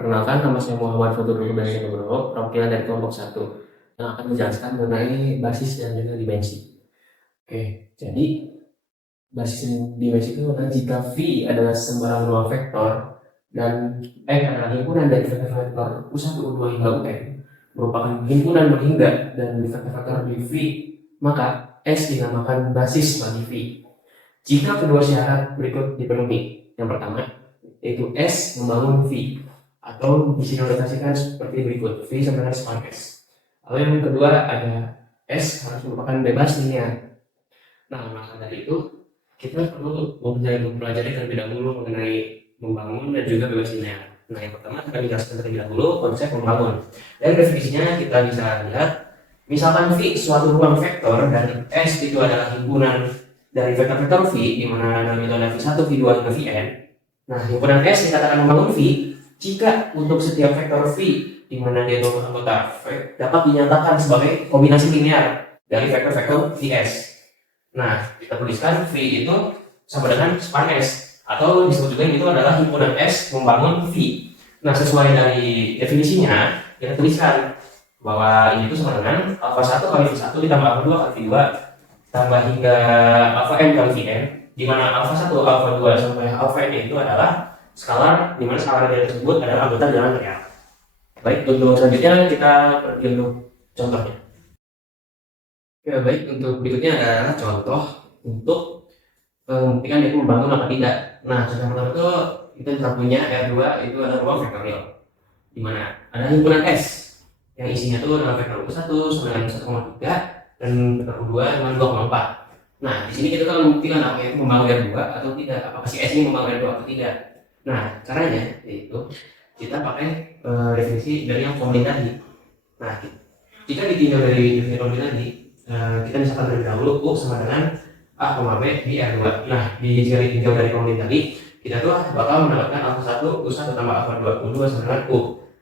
Perkenalkan, nama saya Muhammad Fatur Nugroho, perwakilan dari kelompok 1 yang akan menjelaskan mengenai basis dan juga dimensi. Oke, jadi basis dan dimensi itu adalah jika V adalah sembarang ruang vektor dan adalah himpunan dari vektor U1, U2 hingga UN merupakan himpunan berhingga dan vektor di V, maka S dinamakan basis bagi V. Jika kedua syarat berikut dipenuhi, yang pertama yaitu S membangun V, atau disinodalisasikan seperti berikut, V sama dengan span S. Lalu yang kedua ada S harus merupakan bebas linear. Nah, maka dari itu kita perlu mempelajari terlebih dahulu mengenai membangun dan juga bebas linear. Nah, yang pertama kita jelaskan terlebih dahulu konsep membangun. Dan definisinya kita bisa lihat, misalkan V suatu ruang vektor dan S itu adalah himpunan dari vektor-vektor V, di mana dalam itu ada V1, V2 hingga Vn. Nah, himpunan S dikatakan membangun V jika untuk setiap vektor V di mana dia itu anggota V dapat dinyatakan sebagai kombinasi linear dari vektor-vektor Vs. Nah, kita tuliskan V itu sama dengan span S, atau disebut juga itu adalah himpunan S membangun V. Nah, sesuai dari definisinya, kita tuliskan bahwa ini itu sama dengan alpha 1 kali V1 ditambah alpha 2 kali V2 tambah hingga alpha n kali Vn, di mana alpha 1, alpha 2 sampai alpha n itu adalah skalar, di mana skalar dia tersebut adalah anggota jalan real. Baik, untuk selanjutnya kita pergi untuk contohnya. Oke, baik, untuk berikutnya adalah contoh untuk membuktikan itu membangun apa tidak. Nah, contoh pertama itu kita bisa punya R2 itu adalah ruang vektorial, di mana ada himpunan S yang isinya itu adalah vektor U1 sama dengan 1,3 dan vektor U2 dengan 2,4. Nah, di sini kita akan membuktikan apakah itu membangun R2 atau tidak, apakah si S ini membangun R2 atau tidak. Nah, caranya yaitu kita pakai definisi dari yang formulir tadi. Nah, jika ditinjau dari definisi formulir tadi, kita misalkan terlebih dahulu U sama dengan A, B di R2. Nah, jika ditinjau dari formulir tadi, kita tuh bakal mendapatkan alpha 1, U1 tambah alpha 2, U2 sama dengan U.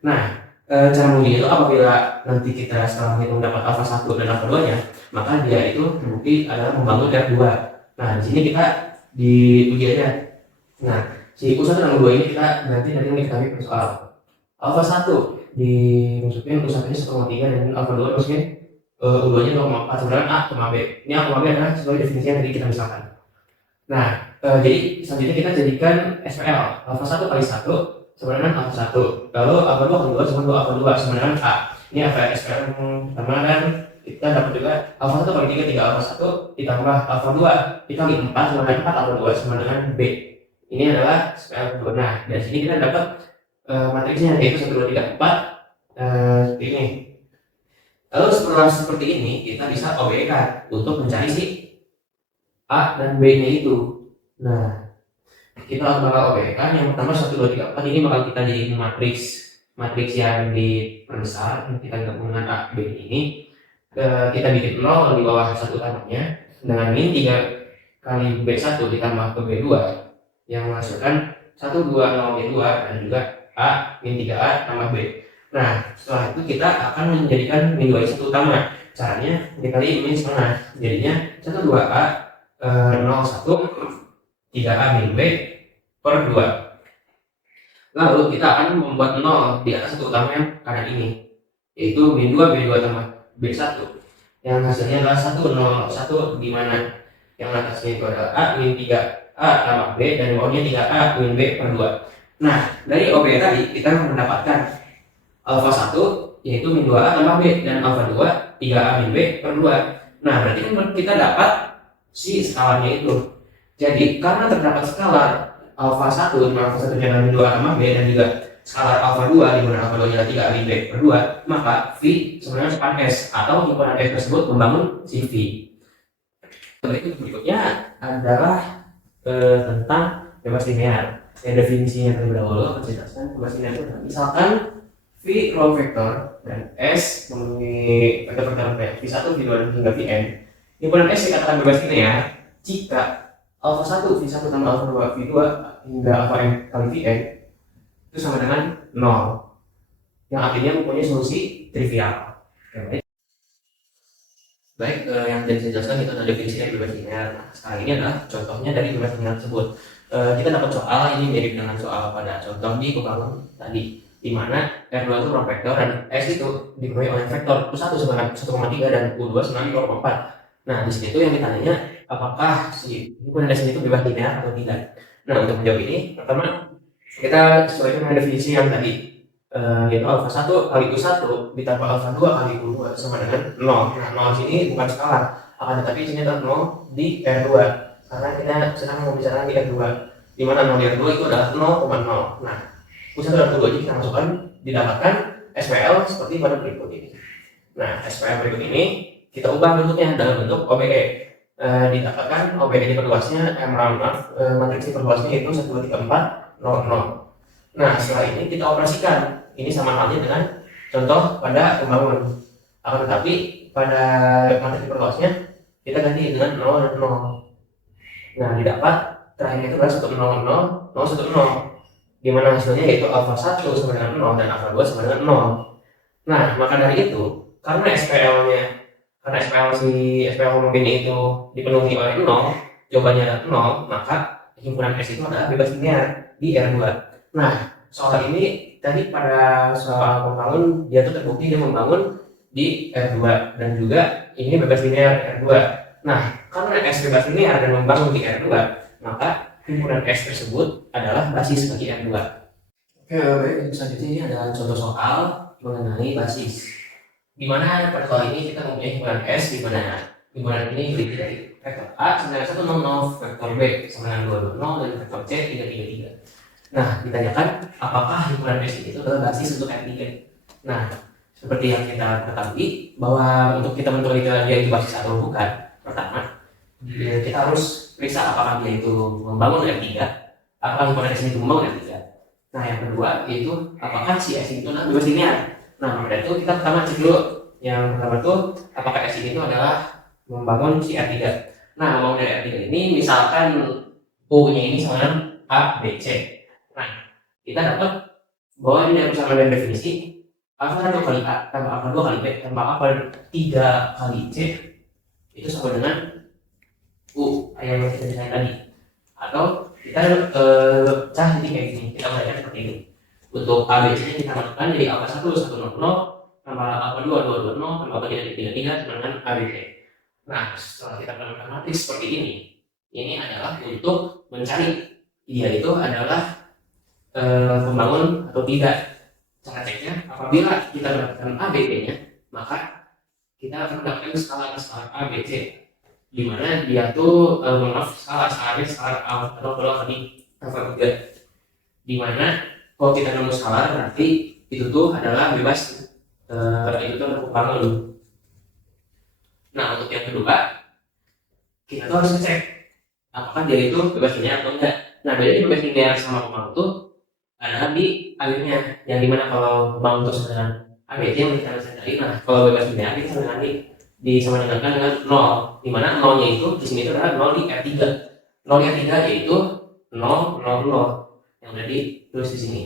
Nah, cara mengujinya itu apabila nanti kita setelah menghitung dapat alpha 1 dan alpha 2 nya, maka dia itu terbukti adalah membangun R2. Nah, di sini kita diuji aja. Nah, si U1 dan U2 ini kita nanti diketahui per soal. Alpha 1 dimasukin U1 nya 1,3 dan alpha 2 masukin U2 nya 2,4 sebenarnya A, B. Ini A, B adalah sesuai definisi yang tadi kita misalkan. Nah, jadi selanjutnya kita jadikan SPL. Alpha 1 kali 1 sama dengan alpha 1. Lalu alpha 2 kali 2 sama 2 alpha 2 sama dengan A. Ini apa SPL pertama, dan kita dapat juga alpha 1 kali 3, 3 alpha 1 ditambah alpha 2 dikali 4 sama dengan 4 alpha 2 sama dengan B. Ini adalah SPL 2. Nah, dari sini kita dapat matriksnya yaitu 1, 2, 3, 4 seperti ini. Lalu setelah seperti ini kita bisa OBE kan untuk mencari si A dan B nya itu. Nah, kita bakal OBE kan yang pertama 1, 2, 3, 4 ini bakal kita jadi matriks yang diperbesar, kita gabungan A, B ini kita bikin 0 di bawah satu utamanya dengan min 3 kali B1 ditambah ke B2 yang menghasilkan 1, 2, 0, B2 dan juga A min 3A tambah B. Nah, setelah itu kita akan menjadikan min 2 satu utama. Caranya dikali min setengah, jadinya 1, 2A 0, 1 3A min B per 2. Lalu kita akan membuat 0 di atas satu utama yang kanan ini, yaitu min 2 B2 tambah B1 yang hasilnya adalah 1, 0, 1, di mana yang atasnya itu adalah A min 3A tambah B dan bawahnya 3A min B per 2. Nah, dari OB tadi kita mendapatkan alpha 1 yaitu min 2A tambah B dan alpha 2 3A min B per 2. Nah, berarti kan kita dapat si skalarnya itu. Jadi karena terdapat skalar alpha 1 di mana alpha 1 nya min 2A tambah B dan juga skalar alpha 2 di mana alpha 2 nya 3A min B per 2, maka V sebenarnya span S atau himpunan S tersebut membangun si V. Berikutnya adalah tentang bebas linear. Definisinya terlebih dahulu akan saya jelaskan. Bebas linear itu misalkan V ruang vektor dan S memenuhi vektor-vektor V1, V2 hingga Vn. Himpunan S dikatakan bebas linear jika alpha 1 V1 tambah alpha 2 V2 hingga alpha n kali Vn itu sama dengan 0, yang artinya mempunyai solusi trivial. Baik, yang tadi saya jelaskan itu adalah definisi dari bebas linear. Nah, sekarang ini adalah contohnya dari bebas linear tersebut. Kita dapat soal ini mirip dengan soal pada contoh di kebangun tadi. di mana R2 itu ruang vektor dan S itu dipenuhi oleh vektor U1 sebanyak 1,3 dan U2 sebanyak 0,4. Nah, di sini tuh yang ditanya apakah si himpunan S itu bebas linear atau tidak. Nah, untuk menjawab ini, pertama kita sesuaikan dengan definisi yang tadi, yaitu alfa 1 kali U1 ditambah alfa 2 kali U2 sama dengan 0. Nah, 0 sini bukan skalar, akan tetapi sini adalah 0 di R2 karena kita sedang membicarakan di R2, di mana 0 di R2 itu adalah 0,0. Nah, U1 dan U2 kita masukkan, didapatkan SPL seperti pada berikut ini. Nah, SPL berikut ini kita ubah bentuknya dalam bentuk OBE. Didapatkan OBE diperluasnya, matriks diperluasnya itu 1, 2, 3, 4, 0, 0. Nah, setelah ini kita operasikan. Ini sama halnya dengan contoh pada pembangun. Akan tetapi pada matriks diperluasnya kita ganti dengan 0 dan 0. Nah, didapat terakhirnya itu adalah 1, 0, 0, 0, 1, 0. Di mana hasilnya yaitu alfa 1 sama dengan 0 dan alfa 2 sama dengan 0. Nah, maka dari itu, karena SPL homogen itu dipenuhi oleh 0, jawabannya adalah 0, maka himpunan S itu adalah bebas linear di R2. Nah, soal ini tadi pada soal pembangun dia tuh terbukti dia membangun di R2 dan juga ini bebas linear R2. Nah, karena S bebas linear dan membangun di R2, maka himpunan S tersebut adalah basis bagi R2. Oke, baik. Selanjutnya ini adalah contoh soal mengenai basis. Di mana pada soal ini kita mempunyai himpunan S di mana himpunan ini berdiri dari vektor A sama dengan 1, 0, 0, vektor B sama dengan 2, 2, 0, dan vektor C 3, 3, 3. Nah, ditanyakan apakah himpunan S itu adalah basis untuk R3. Nah, seperti yang kita ketahui bahwa untuk kita menentukan dia itu basis atau bukan, pertama kita harus periksa apakah dia itu membangun R3, apakah himpunan S itu membangun R3. Nah, yang kedua yaitu apakah si S itu bebas linear. Nah, maka itu kita pertama cek dulu. Yang pertama itu apakah S itu adalah membangun si R3. Nah, membangun dari R3 ini misalkan U-nya ini sama dengan A, B, C. Nah, kita dapat bahwa ini bersama dengan definisi alfa 1 kali A tambah alfa 2 kali B tambah alfa 3 kali C itu sama dengan U yang kita desain tadi. Atau kita cah jadi kayak gini, kita baca seperti ini. Untuk A, B, C kita masukkan jadi alfa 1, 1, 0, 0 tambah alfa 2, 2, 2, 0 tambah alfa 3, 3, 3 sama dengan A, B, C. Nah, setelah kita menggunakan matriks seperti ini adalah untuk mencari dia itu adalah pembangun atau tidak. Cara ceknya, apabila kita mendapatkan A, B, C-nya, maka kita akan mendapatkan skala A, B, C, di mana dia tuh skala A, atau kalau tadi alfa 3, di mana kalau kita nemu skala berarti itu tuh adalah bebas, itu tuh pembangun. Nah, untuk yang kedua kita tuh harus ngecek apakah dia itu bebas linear atau enggak. Nah, bedanya bebas linear sama pembangun tuh adalah di akhirnya, yang dimana kalau pembangun itu sama dengan ABC yang kita bisa cari. Nah, kalau bebas linear kita sama dengan 0, di mana 0-nya itu di sini itu adalah 0 di R3. 0 di R3 yaitu 0, 0, 0 yang ada tulis di sini.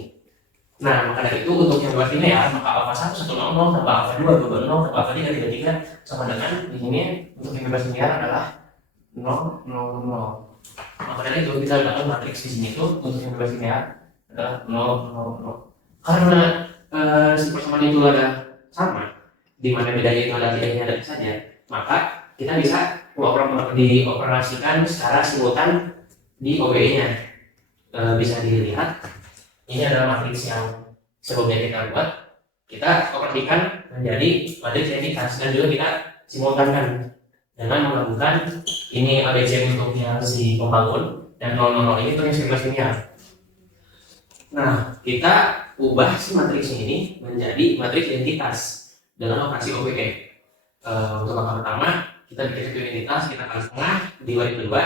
Nah, maka dari itu untuk yang bebas linear maka alfa 1, 1, 0, 0 tambah alfa 2, 2, 0 tambah alfa 3, 3, 3 sama dengan di sini untuk yang bebas linear adalah 0, 0, 0. Maka dari itu kita dapat matriks di sini tuh untuk yang bebas linear adalah 0, 0, 0. Karena si persamaan itu ada sama, di mana bedanya itu ada tidaknya ada saja, maka kita bisa dioperasikan secara simultan di OBE-nya. Bisa dilihat ini adalah matriks yang sebelumnya kita buat, kita operasikan menjadi matriks identitas dan juga kita simultankan dengan melakukan ini ABC untuk yang si pembangun dan 000 ini untuk yang bebas linear. Nah, kita ubah si matriks ini menjadi matriks identitas dengan operasi OBE. Untuk langkah pertama kita bikin satu identitas, kita kali setengah diwari kedua,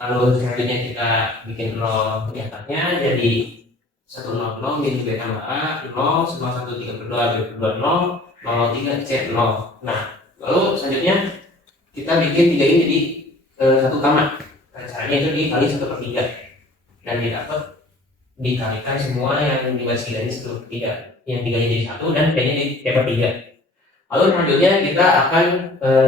lalu selanjutnya kita bikin 0 di atasnya jadi 1, 0, 0 min B tambah A 0, 1, 3 per 2 B per 2 0, 0, 3 C 0. Nah, lalu selanjutnya kita bikin 3 ini jadi satu utama. Caranya itu dikali 1/3 dan didapat dikalikan semua yang di baris kiri ini 1/3, yang 3-nya jadi 1 dan B-nya jadi 3/3. Lalu selanjutnya kita akan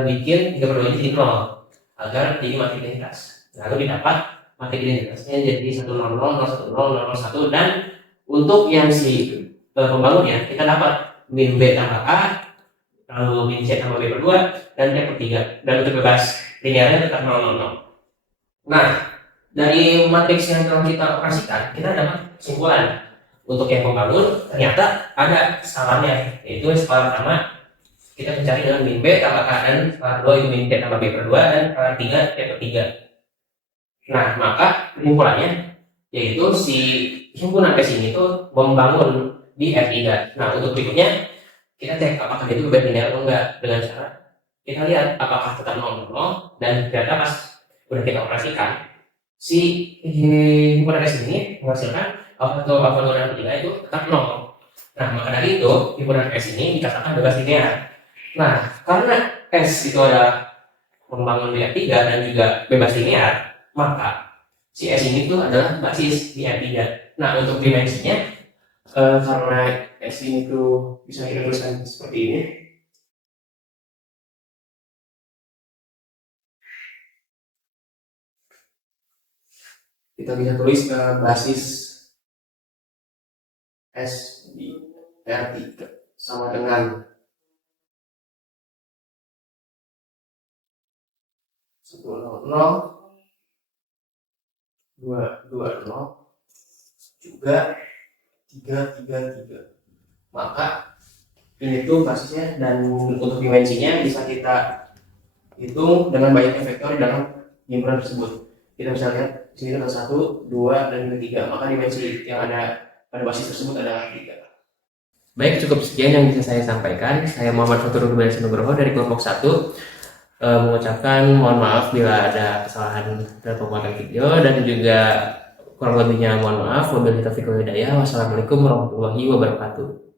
bikin 3/2 ini jadi 0 agar jadi matriks identitas. Lalu didapat matriks identitasnya jadi 1, 0, 0, 0, 1, 0, 0, 1 dan untuk yang si pembangunnya, kita dapat min B tambah A, lalu min C tambah B per 2, dan T per 3. Dan untuk bebas linearnya tetap 0, 0, 0. Nah, dari matriks yang telah kita operasikan, kita dapat kesimpulan. Untuk yang pembangun, ternyata ada skalarnya, yaitu skala pertama kita mencari dengan min B tambah A, dan skala kedua itu min C tambah B per 2, dan skala 3 T per 3. Nah, maka kesimpulannya yaitu si himpunan S ini tuh membangun di F3. Nah, untuk berikutnya kita cek apakah itu bebas linear atau enggak dengan cara kita lihat apakah tetap 0, 0, dan ternyata pas udah kita operasikan si himpunan S ini menghasilkan alfa 1, alfa 2, dan alfa 3 itu tetap 0. Nah, maka dari itu himpunan S ini dikatakan bebas linear. Nah, karena S itu adalah membangun di F3 dan juga bebas linear, maka si S ini tuh adalah basis di F3. Nah, untuk dimensinya karena S ini tuh bisa kita tuliskan seperti ini. Kita bisa tulis basis S di R3 sama dengan 1, 0, 0, 2, 2, 0, juga 3, 3, 3. Maka ini tuh basisnya, dan untuk dimensinya bisa kita hitung dengan banyaknya vektor dalam himpunan tersebut. Kita bisa lihat di sini ada 1, 2, dan 3. Maka dimensi yang ada pada basis tersebut adalah 3. Baik, cukup sekian yang bisa saya sampaikan. Saya Muhammad Fatur Ruben Nugroho dari kelompok 1. Mengucapkan mohon maaf bila ada kesalahan dalam pembuatan video, dan juga kurang lebihnya mohon maaf. Wabillahi taufiq wal hidayah. Wassalamualaikum warahmatullahi wabarakatuh.